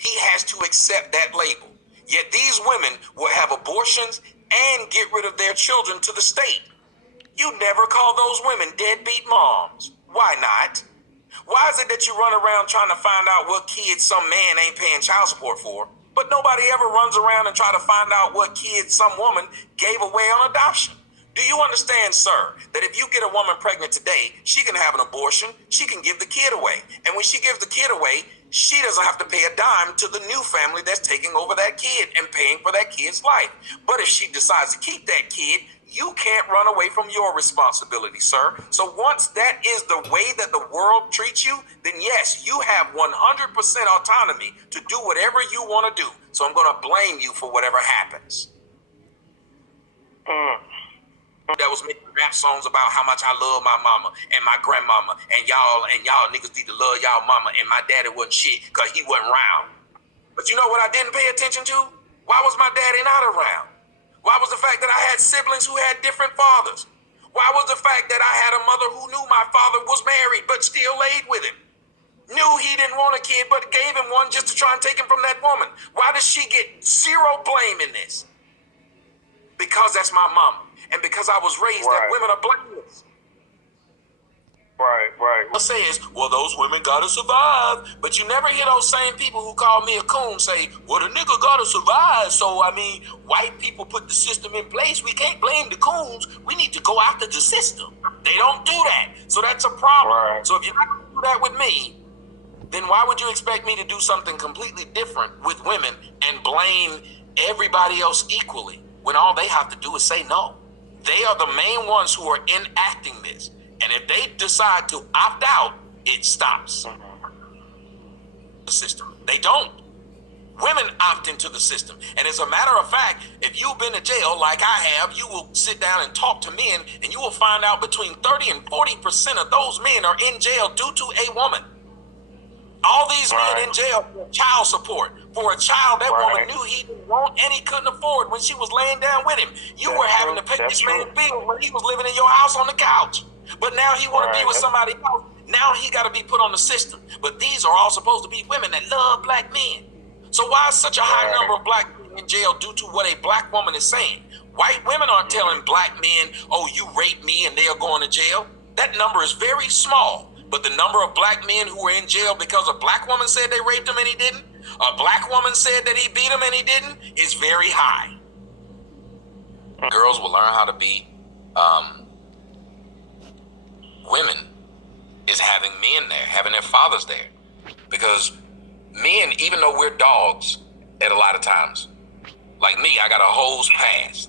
He has to accept that label. Yet these women will have abortions and get rid of their children to the state. You never call those women deadbeat moms. Why not? Why is it that you run around trying to find out what kids some man ain't paying child support for, but nobody ever runs around and try to find out what kids some woman gave away on adoption? Do you understand, sir, that if you get a woman pregnant today, she can have an abortion, she can give the kid away. And when she gives the kid away, she doesn't have to pay a dime to the new family that's taking over that kid and paying for that kid's life. But if she decides to keep that kid, you can't run away from your responsibility, sir. So once that is the way that the world treats you, then yes, you have 100% autonomy to do whatever you want to do. So I'm going to blame you for whatever happens. That was making rap songs about how much I love my mama and my grandmama, and y'all niggas need to love y'all mama, and my daddy wasn't shit because he wasn't around. But you know what I didn't pay attention to? Why was my daddy not around? Why was the fact that I had siblings who had different fathers? Why was the fact that I had a mother who knew my father was married but still laid with him? Knew he didn't want a kid but gave him one just to try and take him from that woman? Why does she get zero blame in this? Because that's my mama. And because I was raised that women are blameless. Right. Says, well, those women gotta survive. But you never hear those same people who call me a coon say, well, the nigga gotta survive. So, I mean, white people put the system in place. We can't blame the coons. We need to go after the system. They don't do that. So that's a problem. Right. So if you're not gonna do that with me, then why would you expect me to do something completely different with women and blame everybody else equally when all they have to do is say no? They are the main ones who are enacting this. And if they decide to opt out, it stops the system. They don't. Women opt into the system. And as a matter of fact, if you've been to jail like I have, you will sit down and talk to men, and you will find out between 30 and 40% of those men are in jail due to a woman. All these men in jail for child support for a child that woman knew he didn't want and he couldn't afford when she was laying down with him. You were having to pay this man bills when he was living in your house on the couch. But now he want to be with somebody else. Now he got to be put on the system. But these are all supposed to be women that love black men. So why is such a high number of black men in jail due to what a black woman is saying? White women aren't telling black men, oh, you raped me, and they are going to jail. That number is very small. But the number of black men who were in jail because a black woman said they raped him and he didn't, a black woman said that he beat him and he didn't, is very high. Girls will learn how to be women is having men there, having their fathers there. Because men, even though we're dogs at a lot of times, like me, I got a hose pass.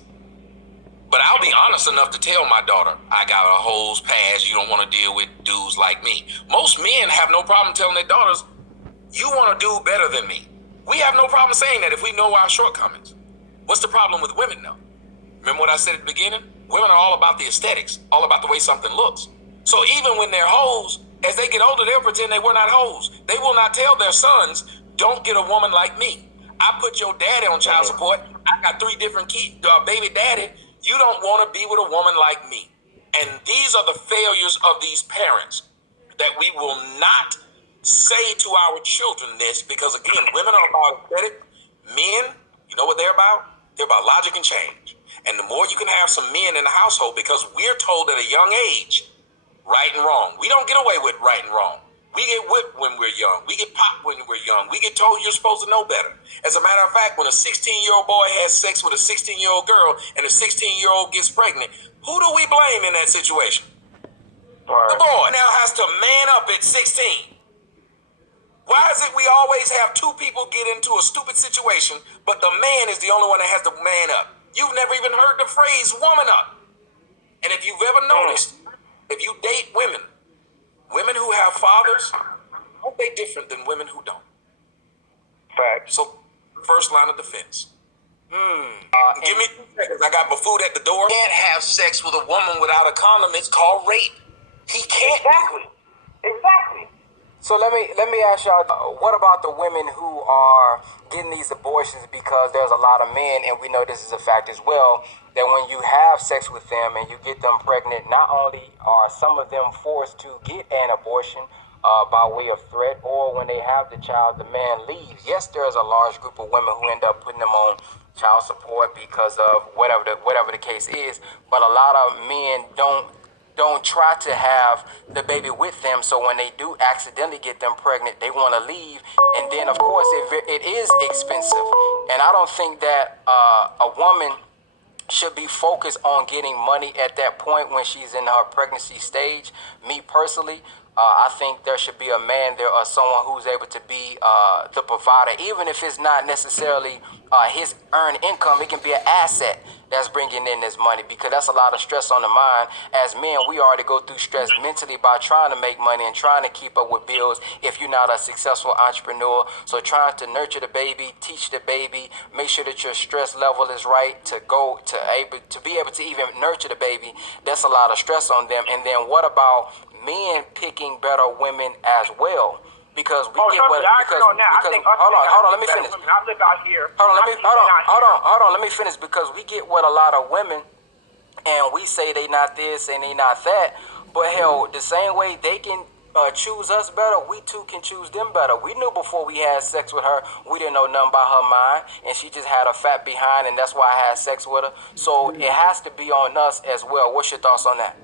But I'll be honest enough to tell my daughter, I got a hose pass, you don't want to deal with dudes like me. Most men have no problem telling their daughters, you want to do better than me. We have no problem saying that if we know our shortcomings. What's the problem with women though? Remember what I said at the beginning? Women are all about the aesthetics, all about the way something looks. So even when they're hoes, as they get older, they'll pretend they were not hoes. They will not tell their sons, don't get a woman like me. I put your daddy on child support. I got 3 different kids, baby daddy. You don't want to be with a woman like me. And these are the failures of these parents that we will not say to our children this, because again, women are about aesthetic. Men, you know what they're about? They're about logic and change. And the more you can have some men in the household, because we're told at a young age, right and wrong. We don't get away with right and wrong. We get whipped when we're young. We get popped when we're young. We get told you're supposed to know better. As a matter of fact, when a 16-year-old boy has sex with a 16-year-old girl and a 16-year-old gets pregnant, who do we blame in that situation? The boy now has to man up at 16. Why is it we always have 2 people get into a stupid situation, but the man is the only one that has to man up? You've never even heard the phrase woman up. And if you've ever noticed, if you date women who have fathers, aren't they different than women who don't? Fact. So, first line of defense. Give me 2 seconds. I got my food at the door. He can't have sex with a woman without a condom. It's called rape. He can't. Exactly. So let me ask y'all, what about the women who are getting these abortions because there's a lot of men, and we know this is a fact as well, that when you have sex with them and you get them pregnant, not only are some of them forced to get an abortion, by way of threat, or when they have the child, the man leaves. Yes, there's a large group of women who end up putting them on child support because of whatever the case is, but a lot of men don't try to have the baby with them. So when they do accidentally get them pregnant, they want to leave, and then of course it is expensive. And I don't think that a woman should be focused on getting money at that point when she's in her pregnancy stage. Me personally, I think there should be a man there or someone who's able to be the provider, even if it's not necessarily his earned income. It can be an asset that's bringing in this money, because that's a lot of stress on the mind. As men, we already go through stress mentally by trying to make money and trying to keep up with bills if you're not a successful entrepreneur. So trying to nurture the baby, teach the baby, make sure that your stress level is right to be able to even nurture the baby. That's a lot of stress on them. And then what about men picking better women as well? Because we get what because hold on, let me finish. I live out here. Hold on, let me finish, because we get what a lot of women, and we say they not this and they not that, but hell, the same way they can choose us better, we too can choose them better. We knew before we had sex with her, we didn't know nothing about her mind, and she just had a fat behind, and that's why I had sex with her. So it has to be on us as well. What's your thoughts on that?